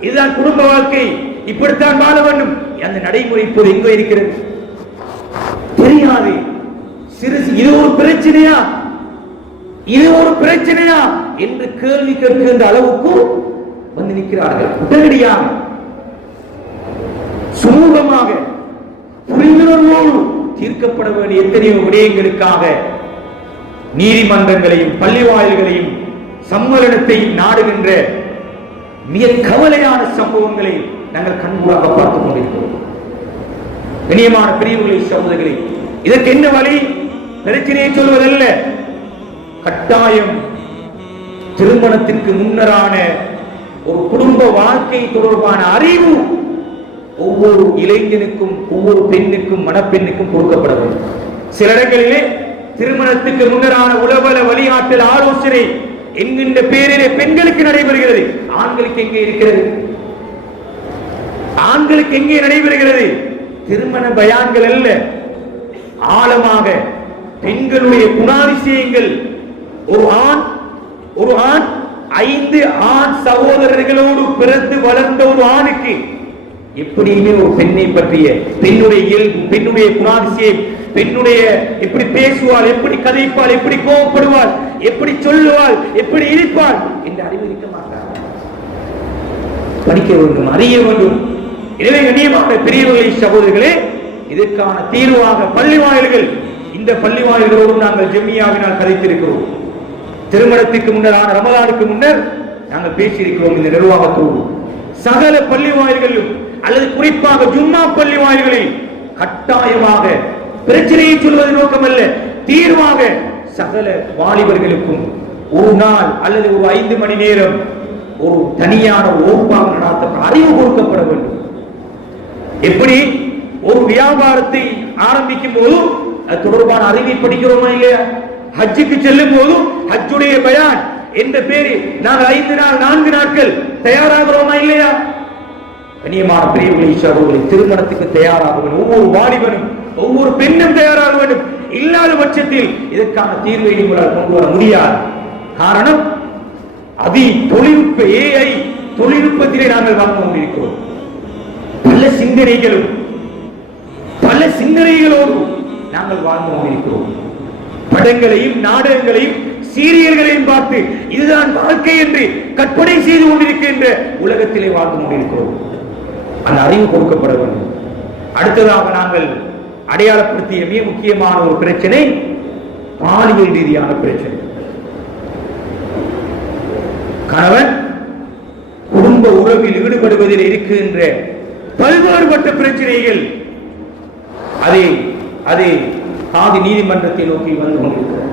இதுதான் குடும்ப வாழ்க்கை, இப்படித்தான் வாழ வேண்டும். அந்த நடைமுறை இப்போது எங்க இருக்கிறது தெரியாது. இது ஒரு பிரச்சனையா, இது ஒரு பிரச்சனையா என்று கேள்வி கேட்கின்ற அளவுக்கு வந்து நிற்கிறார்கள். உடனடியாக சுமூகமாக புரிந்துணர்வோடு தீர்க்கப்பட வேண்டிய எத்தனையோ விடயங்களுக்காக நீதிமன்றங்களையும் பள்ளி வாயில்களையும் சம்மேளனத்தையும் நாடுகின்ற மிக கவலையான சம்பவங்களை நாங்கள் கண்கூடாக பார்த்துக் கொண்டிருக்கிறோம். கண்ணியமான பிரிவுகளை சகோதரர்களே, இதற்கு என்ன வழி? பிரச்சனையை சொல்வதல்ல. கட்டாயம் திருமணத்திற்கு முன்னரான ஒரு குடும்ப வாழ்க்கை தொடர்பான அறிவு ஒவ்வொரு இளைஞனுக்கும் ஒவ்வொரு பெண்ணுக்கும் மணப்பெண்ணுக்கும் கொடுக்கப்பட வேண்டும். சில இடங்களிலே திருமணத்துக்கு முன்னரான உளவல வழிகாட்டல் ஆலோசனை என்கின்ற பேரிலே பெண்களுக்கு நடைபெறுகிறது. ஆண்களுக்கு எங்கே இருக்கிறது? ஆண்களுக்கு எங்கே நடைபெறுகிறது? திருமண பயான்கள் அல்ல, ஆழமாக பெண்களுடைய குணாதிசயங்கள். ஒரு ஆண் 5 ஆண் சகோதரர்களோடு பிறந்து வளர்ந்த ஒரு ஆணுக்கு எப்படியுமே ஒரு பெண்ணை பற்றிய பெண்ணுடைய இயல்பு, பெண்ணுடைய குணாதிசயம், பெண்ணுடைய எப்படி பேசுவாள், எப்படி கதைப்பாள், எப்படி கோபப்படுவாள், எப்படி சொல்லுவாள், எப்படி இருப்பாள் என்று அறிவிக்க மாட்டார். படிக்க வேண்டும், அறிய வேண்டும். எனவே கண்ணியமான பெரியவர்களே, சகோதரர்களே, இதற்கான தீர்வாக பள்ளி வாயில்கள், இந்த பள்ளி வாயில்களோடு நாங்கள் ஜெமியாவினால் கதைத்திருக்கிறோம். திருமணத்துக்கு முன்னரான ரமலானுக்கு முன்னர் நாங்கள் பேசியிருக்கிறோம். இந்த நிர்வாகத்தோடு சகல பள்ளி வாயில்களிலும் அல்லது குறிப்பாக ஜும்மா பள்ளி வாயில்களில் கட்டாயமாக பிரச்சனையை சொல்வது நோக்கமல்ல, தீர்வாக சகல வாலிபர்களுக்கும் ஒரு நாள் அல்லது ஒரு 5 மணி நேரம் ஒரு தனியான வகுப்பாக நடாத்த அறிவு கொடுக்கப்பட வேண்டும். எப்படி ஒரு வியாபாரத்தை ஆரம்பிக்கும் போது அது தொடர்பான அறிவை படிக்கிறோமா இல்லையா? ஹஜ்ஜுக்கு செல்லும் போது ஹஜ்ஜுடைய பயான் என்ற பேரில் நாங்கள் 5 நாள் 4 நாட்கள் தயாராகிறோமா இல்லையா? கண்ணியமான பெரியவர்களே, சகோதரர்களே, திருமணத்துக்கு தயாராக வேண்டும். ஒவ்வொரு வாலிபனும் ஒவ்வொரு பெண்ணும் தயாராக வேண்டும். இல்லாத பட்சத்தில் இதற்கான தீர்வை உங்களால் கொண்டு வர முடியாது. காரணம், தொழில்நுட்ப AI தொழில்நுட்பத்திலே நாங்கள் வாழ்ந்து கொண்டிருக்கிறோம். பல சிந்தனைகளோடு நாங்கள் வாழ்ந்து கொண்டிருக்கிறோம். படங்களையும் நாடகங்களையும் சீரியல்களையும் பார்த்து இதுதான் வாழ்க்கை என்று கற்பனை செய்து கொண்டிருக்கின்ற உலகத்திலே வாழ்ந்து கொண்டிருக்கிறோம். அந்த அறிவு கொடுக்கப்பட வேண்டும். அடுத்ததாக நாங்கள் அடையாளப்படுத்திய மிக முக்கியமான ஒரு பிரச்சனை பாலியல் ரீதியான பிரச்சனை. கணவன் குடும்ப உறவில் ஈடுபடுவதில் இருக்கின்ற பல்வேறுபட்ட பிரச்சனைகள் அதே காதி நீதிமன்றத்தை நோக்கி வந்து கொண்டிருக்கிறது.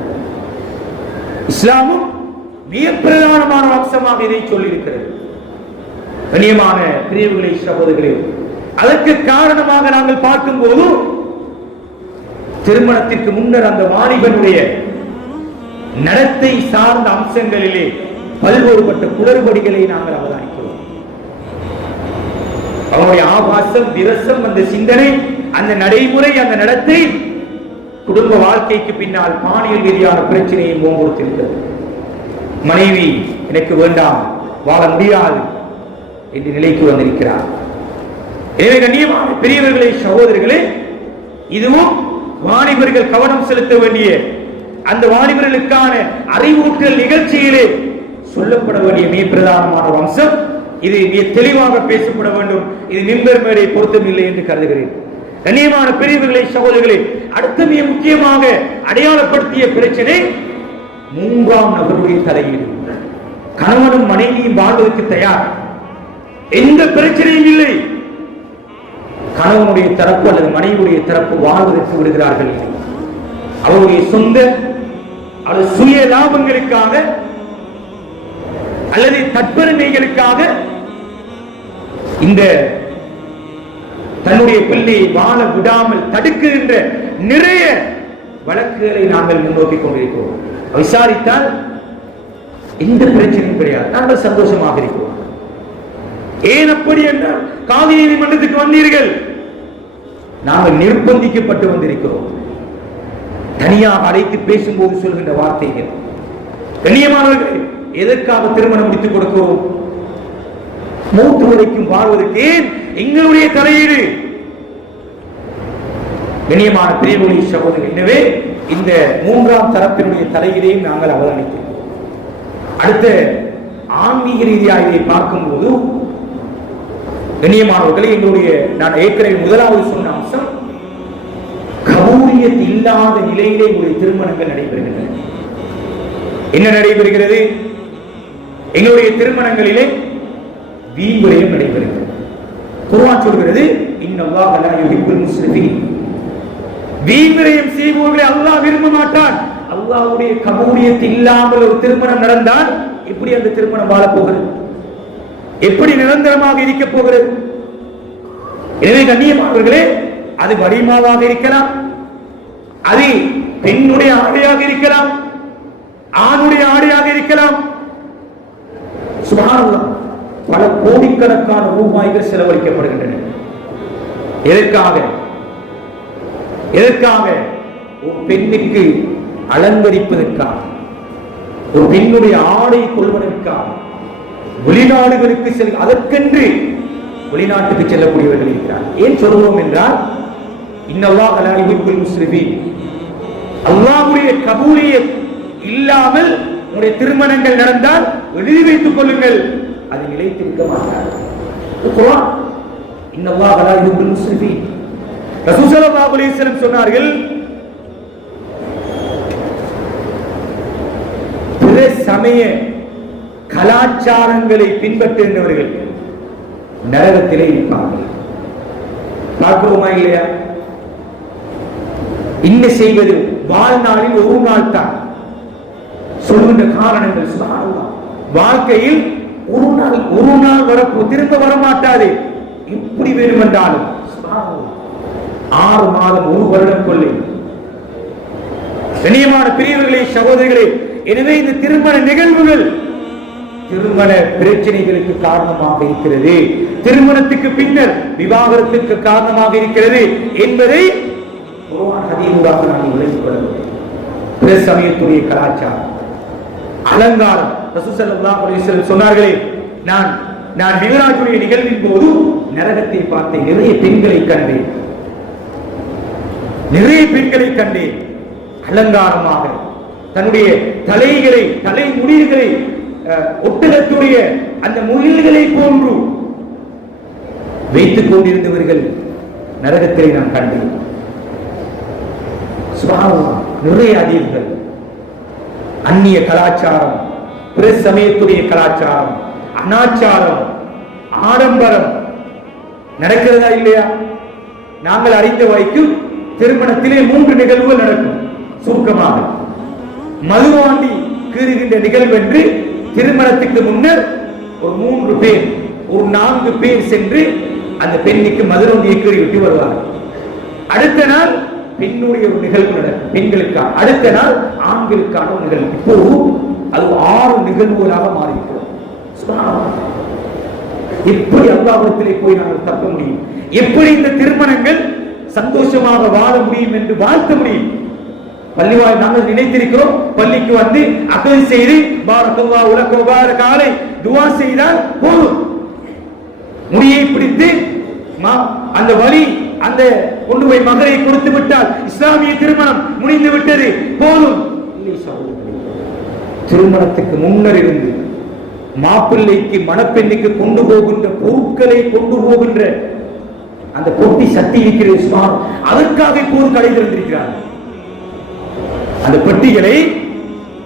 இஸ்லாமும் மிக பிரதானமான அம்சமாக இதை சொல்லியிருக்கிறது. கண்ணியமான பிரிவுகளை, சகோதரர்களே, அதற்கு காரணமாக நாங்கள் பார்க்கும் போது திருமணத்திற்கு முன்னர் அந்த வாலிபனுடைய நடத்தை சார்ந்த அம்சங்களிலே பல்வேறுபட்ட குளறுபடிகளை நாங்கள் அவதானிக்கிறோம். அவனுடைய ஆபாசம், விரசம், அந்த சிந்தனை, அந்த நடைமுறை, அந்த நடத்தை குடும்ப வாழ்க்கைக்கு பின்னால் பாலியல் ரீதியான பிரச்சனையை முன்னிறுத்தியிருக்கிறது. மனைவி எனக்கு வேண்டாம், வாழ முடியாது என்று நிலைக்கு வந்திருக்கிறார். எனவே கண்ணியமான பெரியவர்களே, சகோதரர்களே, இதுவும் வாலிபர்கள் கவனம் செலுத்த வேண்டிய, அந்த வாலிபர்களுக்கான அறிவூட்டல் நிகழ்ச்சியிலே சொல்லப்பட வேண்டிய மிக பிரதானமான ஒரு அம்சம். இது மிக தெளிவாக பேசப்பட வேண்டும். இது மிம்பர் மேடை பொருத்தமில்லை என்று கருதுகிறேன். கண்ணியமான பெரியவர்களே, சகோதரர்களே, அடுத்த மிக முக்கியமாக அடையாளப்படுத்திய பிரச்சனை 3ஆம் நபருடைய தலையீடு. கணவனும் மனைவியும் வாழ்வதற்கு தயார், எந்த பிரச்சனையும் இல்லை. கணவனுடைய தரப்பு அல்லது மனைவியுடைய தரப்பு வாழ்வதற்கு விடுகிறார்கள். அவருடைய சொந்த அல்லது சுய லாபங்களுக்காக அல்லது தற்பெருமைகளுக்காக இந்த தன்னுடைய பிள்ளையை வாழ விடாமல் தடுக்குகின்ற நிறைய வழக்குகளை நாங்கள் முன்னோக்கி கொண்டிருக்கிறோம். விசாரித்தால் எந்த பிரச்சனையும் கிடையாது, நாங்கள் சந்தோஷமாக இருக்கிறோம். ஏன் அப்படி என்றால் காதி நீதிமன்றத்துக்கு வந்தீர்கள், நாங்கள் நிர்பந்திக்கப்பட்டு வந்திருக்கிறோம். தனியாக அழைத்து பேசும்போது சொல்கின்ற வார்த்தைகள். கண்ணியமானவர்கள், எதற்காக திருமணம் முடித்துக் கொடுக்கிறோம்? மூத்து வரைக்கும் வாழ்வதற்கு ஏன் எங்களுடைய தலையீடு? கண்ணியமான பிரியவழி சகோதரர்கள், எனவே இந்த 3ஆம் தரப்பினுடைய தலையீடையும் நாங்கள் அவதானிக்கிறோம். அடுத்த ஆன்மீக ரீதியாக இதை பார்க்கும்போது கண்ணியமானவர்களை, எங்களுடைய நான் ஏற்கனவே முதலாவது சொன்ன அம்சம், கபூலியத் இல்லாத நிலையிலே உங்களுடைய திருமணங்கள் நடைபெறுகின்றன. என்ன நடைபெறுகிறது? எங்களுடைய திருமணங்களிலே வீண்விரயம் நடைபெறுகிறது. குர்ஆன் சொல்கிறது, இன்னல்லாஹ லா யுஹிப்புல் முஸ்ரிஃபீன். வீண்விரயம் செய்பவர்களை அல்லாஹ் விரும்ப மாட்டான். அல்லாஹ்வுடைய கபூலியத் இல்லாமல் ஒரு திருமணம் நடந்தால் எப்படி அந்த திருமணம் வாழப் போகிறது? எப்படி நிரந்தரமாக இருக்க போகிறது? எனவே கண்ணியமானவர்களே, அது வலிமாவாக இருக்கலாம், அது பெண்ணுடைய ஆடையாக இருக்கலாம், ஆணுடைய ஆடையாக இருக்கலாம். சுப்ஹானல்லாஹ், பல கோடிக்கணக்கான ரூபாய்கள் செலவழிக்கப்படுகின்றன. எதற்காக? ஒரு பெண்ணுக்கு அலங்கரிப்பதற்காக, ஒரு பெண்ணுடைய ஆடை கொள்வதற்காக வெளிநாடுகளுக்கு அதற்கென்று வெளிநாட்டுக்கு செல்லக்கூடியவர்கள் இருக்கிறார். ஏன் சொல்லுவோம் என்றால், இன்னல்லாஹ் லா யுஹிப்புல் முஸ்ரிஃபீன், அல்லாஹ்வுடைய கபூலியத் இல்லாமல் உங்களுடைய திருமணங்கள் நடந்தால் எழுதி வைத்துக் கொள்ளுங்கள், அது நிலைத்திருக்க மாட்டார். குர்ஆன் இன்னல்லாஹ் லா யுஹிப்புல் முஸ்ரிஃபீன். ரசூல் ஸல்லல்லாஹு அலைஹி வஸல்லம் சொன்னார்கள், பிற சமய கலாச்சாரங்களை பின்பற்றுகின்றவர்கள் நரகத்திலே இருப்பார்கள். பார்க்கிறோமா இல்லையா? என்ன செய்வது? வாழ்நாளில் ஒரு நாள் தான் சொல்கின்ற காரணங்கள். சுப்ஹானல்லாஹ், வாழ்க்கையில் ஒரு நாள் திரும்ப வரமாட்டாது. எப்படி வேண்டுமென்றாலும் 6 மாதம் 1 வருடம் கொள்ளை. கண்ணியமான பெரியவர்களே, சகோதரிகளே, எனவே இந்த திருமண நிகழ்வுகள் திருமண பிரச்சனைகளுக்கு காரணமாக இருக்கிறது, திருமணத்துக்கு பின்னர் விவாகரத்துக்கு காரணமாக இருக்கிறது என்பதை குர்ஆன் ஹதீஸாக நாம் விளங்கிக் கொள்ள வேண்டும். சமயத்துடைய கலாச்சாரம், அலங்காரம். ரசூல் ஸல்லல்லாஹு அலைஹி வஸல்லம் சொன்னார்களே, நான் மிஹ்ராஜுடைய நிகழ்வின் போது நரகத்தை பார்த்தேன், நிறைய பெண்களை கண்டேன் அலங்காரமாக தன்னுடைய தலை முடிகளை ஒட்டகத்துடைய அந்த முகில்களை போன்று வைத்துக் கொண்டிருந்தவர்கள் நரகத்தை நான் கண்டேன். சுப்ஹானல்லாஹ், நிறைய அதிர்கள், அந்நிய கலாச்சாரம், பிற சமயத்துடைய கலாச்சாரம், அனாச்சாரம், ஆடம்பரம் நடக்கிறதா இல்லையா? நாங்கள் அறிந்த வரைக்கும் திருமணத்திலே 3 நிகழ்வுகள் நடக்கும். சுருக்கமாக, மதுவாண்டி கீறுகின்ற நிகழ்வு என்று திருமணத்துக்கு முன்னர் ஒரு 3 பேர், ஒரு 4 பேர் சென்று அந்த பெண்ணுக்கு மதுரவண்டியை கீறி விட்டு வருவார்கள். அடுத்த நாள் பெண்ணுடைய ஒரு நிகழ்வு நடக்கும், பெண்களுக்கான. அடுத்த நாள் ஆண்களுக்கான ஒரு நிகழ்வு. இப்போ அது 6 நிகழ்வுகளாக மாறிவிட்டோம். எப்படி அல்லாஹ்விடத்திலே போய் நாங்கள் தப்ப முடியும்? எப்படி இந்த திருமணங்கள் சந்தோஷமாக வாழ முடியும் என்று வாழ்த்த முடியும்? பள்ளிவாய் நாங்கள் நினைத்திருக்கிறோம், பள்ளிக்கு வந்து அகல் செய்து பாரக்கல்லாஹு லக வ பாரக அலை துஆ செய்தால் போதும். முடியை பிடித்து அந்த வழி அந்த கொண்டு போய் மகரை கொடுத்து விட்டால் இஸ்லாமிய திருமணம் முடிந்து விட்டது, போதும். இல்லை சகோதரர்களே, திருமணத்துக்கு முன்னர் இருந்து மாப்பிள்ளைக்கு மணப்பெண்ணுக்கு கொண்டு போகின்ற பொருட்களை கொண்டு போகின்ற அந்த பொட்டி சட்டி இருக்கிறது, அதற்காக இப்போது கடை திறந்திருக்கிறார். அந்த பெட்டிகளை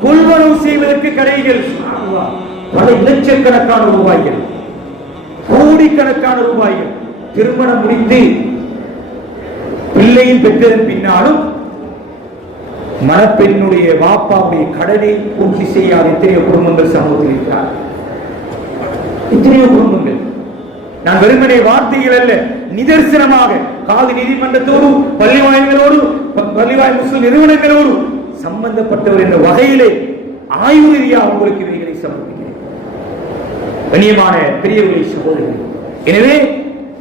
கொள்வனவு செய்வதற்கு கடைகள் பல லட்சக்கணக்கான ரூபாய்கள், கோடிக்கணக்கான ரூபாய்கள். திருமணம் முடித்து பிள்ளையின் பெற்றதன் பின்னாலும் மணப்பெண்ணுடைய வாப்பாவுடைய கடனை பூர்த்தி செய்யாத எத்தனையோ குடும்பங்கள் சமூகத்தில் இருக்கிறார். எத்தனையோ குடும்பங்கள். நான் வெறுமனே வார்த்தைகள் அல்ல, நிதர்சனமாக காது நீதிமன்றத்தோடு பள்ளிவாயங்களோடு பள்ளிவாய் முஸ்லிம் நிறுவனங்களோடு சம்பந்தப்பட்டவர் என்ற வகையிலே ஆய்வு ரீதியாக உங்களுக்கு இவைகளை சமர்ப்பிக்கிறேன். கண்ணியமான பெரியவர்களை, சகோதரர்கள், எனவே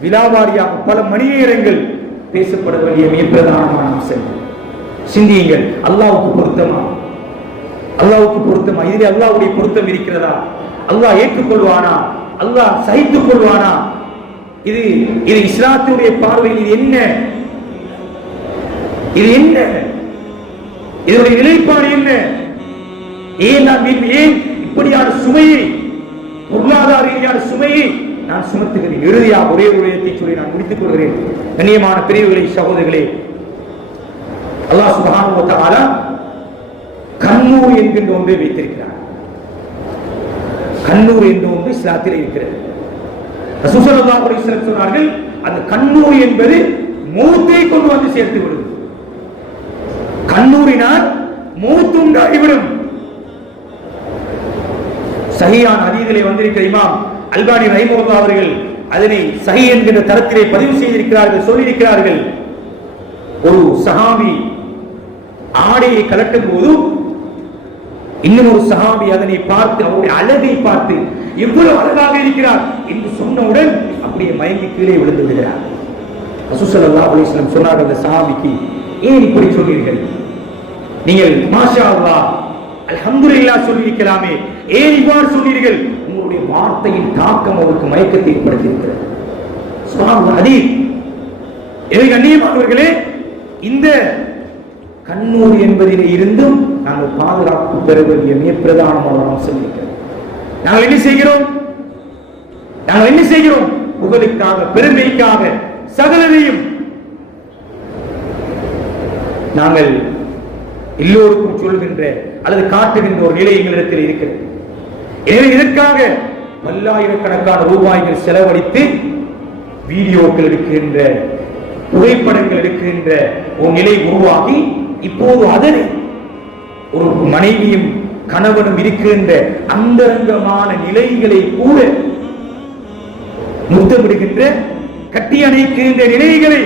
விலாவாரியாக பல மணி நேரங்கள் பேசப்பட வேண்டிய மிக பிரதானமான அம்சங்கள். சிந்தியுங்கள், அல்லாஹ்வுக்கு பொருத்தமா? அல்லாஹ்வுக்கு பொருத்தமா? இதிலே அல்லாஹ்வுடைய பொருத்தம் இருக்கிறதா? அல்லாஹ் ஏற்றுக்கொள்வானா? அல்லாஹ் சகித்துக் கொள்வானா? இது இஸ்லாத்துடைய பார்வையில் இது என்ன? இதனுடைய நிலைப்பாடு என்ன? ஏன் இப்படியான சுமையை, பொருளாதார ரீதியான சுமையை நான் சுமத்துகிறேன்? இறுதியாக ஒரே ஒரு சொல்லி நான் முடித்துக் கொள்கிறேன். கண்ணியமான பெரியவர்களே, சகோதரர்களே, அல்லாஹ் சுப்ஹானஹு வ தஆலா கண்ணூர் என்கின்ற ஒன்றை வைத்திருக்கிறார். கண்ணூர் என்ற ஒன்று இஸ்லாத்தில் இருக்கிறது. ரசூல் ஸல்லல்லாஹு அலைஹி வஸல்லம் சொன்னார்கள், அந்த கண்ணூர் என்பது மௌத்தை கொண்டு வந்து சேர்த்து விடுது. கண்ணூரினால் மூத்துண்டாகிவிடும். சஹீஹான ஹதீஸிலே வந்திருக்கிற இமாம் அல்பானி ரஹிமஹுல்லாஹ் அவர்கள் அதனை சஹீஹ் என்கிற தரத்திலே பதிவு செய்திருக்கிறார்கள், சொல்லியிருக்கிறார்கள். ஒரு சஹாபி ஆடையை கலட்டும் போது இன்னும் ஒரு சஹாபி அதனை பார்த்து அவருடைய அழகை பார்த்து எவ்வளவு அழகாக இருக்கிறார் என்று சொன்னவுடன் அப்படியே மயங்கி கீழே விழுந்து விடுகிறார். ரசூல் ஸல்லல்லாஹு அலைஹி வஸல்லம் சொன்னார்கள் அந்த சஹாபிக்கு, ஏன் இப்படி சொன்னீர்கள்? நீங்கள் மாஷா அல்லாஹ் அல்ஹம்துலில்லாஹ் சொல்லியிருக்கலாமே, ஏன் இவ்வாறு சொன்னீர்கள்? உங்களுடைய வார்த்தையின் தாக்கம் அவருக்கு மயக்கத்தை ஏற்படுத்தியிருக்கிறது. சுப்ஹானல்லாஹ். ஹதீஸ். எனவே கண்ணியமானவர்களே, இந்த கண்ணூர் என்பதிலே இருந்தும் நாங்கள் பாதுகாப்பு பெற வேண்டிய மிக பிரதானமான அம்சம் இருக்கிறது. நாங்கள் என்ன செய்கிறோம்? புகழுக்காக, பெருமைக்காக சகலரையும் நாங்கள் எல்லோருக்கும் சொல்கின்ற அல்லது காட்டுகின்ற ஒரு நிலை எங்களிடத்தில் இருக்கிறது. எனவே இதற்காக பல்லாயிரக்கணக்கான ரூபாய்கள் செலவழித்து வீடியோக்கள் எடுக்கின்ற, புகைப்படங்கள் எடுக்கின்ற ஒரு நிலை உருவாகி இப்போது அதனை ஒரு மனைவியும் கணவனும் இருக்கின்ற அந்தரங்கமான நிலைகளை கூட முத்தமிடுகின்ற, கட்டி அணைக்கின்ற நிலைகளை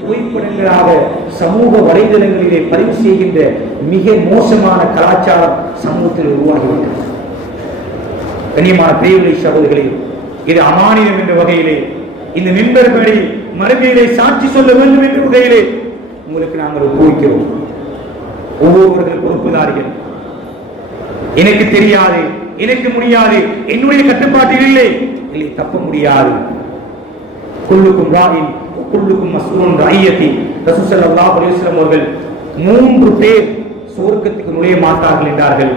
புகைப்படங்களாக சமூக வலைதளங்களிலே பதிவு செய்கின்ற மிக மோசமான கலாச்சாரம் சமூகத்தில் உருவாகிவிட்டது. கண்ணியமான பிரியவரை சகோதரர்களே, இது அமானியம் என்ற வகையிலே, இந்த மின்பர்களை மறுமையிலே சாட்சி சொல்ல வேண்டும் என்ற வகையிலே உங்களுக்கு நாங்கள் ஒப்புவிக்கிறோம். ஒவ்வொருவர்கள் பொறுப்புதார்கள். எனக்கு தெரியாது, எனக்கு முடியாது, என்னுடைய கட்டுப்பாட்டில் இல்லை, தப்ப முடியாது. குல்லுக்கும் ராயின் குல்லுக்கும் மஸ்ஊலுன் ரஅய்யதி. ரசூல் ஸல்லல்லாஹு அலைஹி வஸல்லம் அவர்கள் 3 பேர் சுவர்க்கத்துக்கு நுழைய மாட்டார்கள் என்றார்கள்.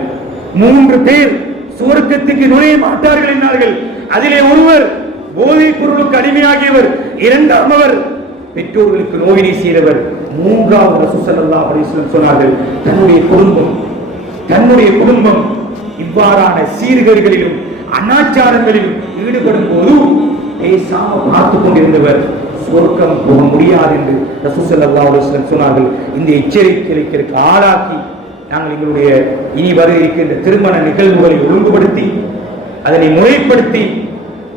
3 பேர் சுவர்க்கத்துக்கு நுழைய மாட்டார்கள் என்றார்கள். அதிலே ஒருவர் போதைப் பொருளுக்கு அடிமையாகியவர், இரண்டாமவர் பெற்றோர்களுக்கு நோயினை செய்தவர், மூன்றாவது ரசூல் ஸல்லல்லாஹு அலைஹி வஸல்லம் சொன்னார்கள் தன்னுடைய குடும்பம் இவ்வாறான சீர்கேடுகளிலும் அனாச்சாரங்களிலும் ஈடுபடும் போது பேசாம பார்த்துக் கொண்டிருந்தவர் சொர்க்கம் போக முடியாது என்று ரசூல் ஸல்லல்லாஹு அலைஹி வஸல்லம் சொன்னார்கள். இந்த எச்சரிக்கைக்கு ஆளாக்கி நாங்கள் எங்களுடைய இனி வர இருக்கின்ற திருமண நிகழ்வுகளை ஒழுங்குபடுத்தி அதனை முறைப்படுத்தி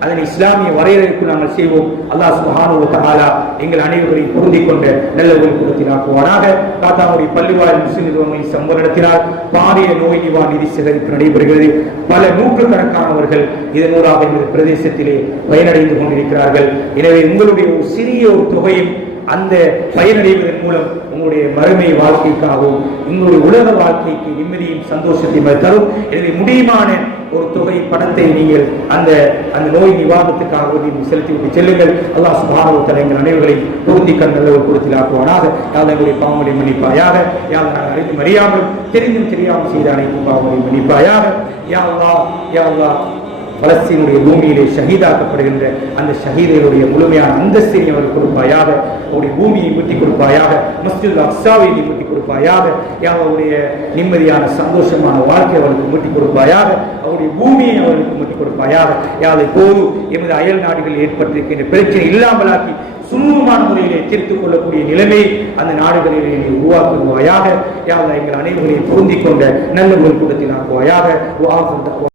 அதனை இஸ்லாமிய வரையறைக்குள் நாங்கள் செய்வோம். அல்லாஹ் சுப்ஹானஹு வ தஆலா எங்கள் அனைவரையும் பொருந்திக் கொண்ட நல்ல ஒரு கூட்டத்தினாக்குவானாக. தாத்தாவுடைய பள்ளிவாயில் முஸ்லிம் நிறுவனங்களை சம்பவத்தினால் பாரிய நோய் நிவாரண நிதி சேகரிப்பு நடைபெறுகிறது. பல நூற்றுக்கணக்கானவர்கள் இதன் மூலமாக இந்த பிரதேசத்திலே பயனடைந்து கொண்டிருக்கிறார்கள். எனவே உங்களுடைய ஒரு சிறிய ஒரு தொகையும் அந்த பயனடைவதன் மூலம் உங்களுடைய மறுமை வாழ்க்கைக்காகவும் உங்களுடைய உலக வாழ்க்கைக்கு நிம்மதியும் சந்தோஷத்தையும் தரும். எனவே முடியுமான ஒரு தொகை பணத்தை நீங்கள் அந்த நோய் நிவாரணத்துக்காக செலுத்திவிட்டு செல்லுங்கள். அல்லாஹ் சுப்ஹானஹு வ தஆலா எங்கள் அனைவரையும் பொருந்தி நல்ல ஒரு கூட்டத்தில் ஆக்குவானாக. யாழ் எங்களுடைய பாவங்களை மன்னிப்பாயாக. யாழ் நாங்கள் அறிந்தும் அறியாமல் தெரிந்தும் தெரியாமல் செய்த அனைத்து பாவங்களை மன்னிப்பாயாக. யா அல்லாஹ், யா அல்லாஹ், பலஸ்தீனுடைய பூமியிலே ஷஹீதாக்கப்படுகின்ற அந்த ஷஹீதுடைய முழுமையான அந்தஸ்தை அவர்கள் கொடுப்பாயாக. அவருடைய பூமியை மீட்டி கொடுப்பாயாக. மஸ்ஜிதுல் அக்ஸாவை மீட்டி கொடுப்பாயாக. அவருடைய நிம்மதியான சந்தோஷமான வாழ்க்கை அவர்களுக்கு மீட்டி கொடுப்பாயாக. அவருடைய பூமியை அவர்களுக்கு மீட்டி கொடுப்பாயாக. யாதை போது எமது அயல் நாடுகளில் ஏற்பட்டிருக்கின்ற பிரச்சனை இல்லாமலாக்கி சுமூகமான முறையிலே தீர்த்துக் கொள்ளக்கூடிய நிலைமை அந்த நாடுகளிலே உருவாக்குவாயாக. யாதை எங்கள் அனைவரையும் பொருந்திக் கொண்ட நல்ல ஒரு கூட்டத்தில் ஆக்குவாயாக.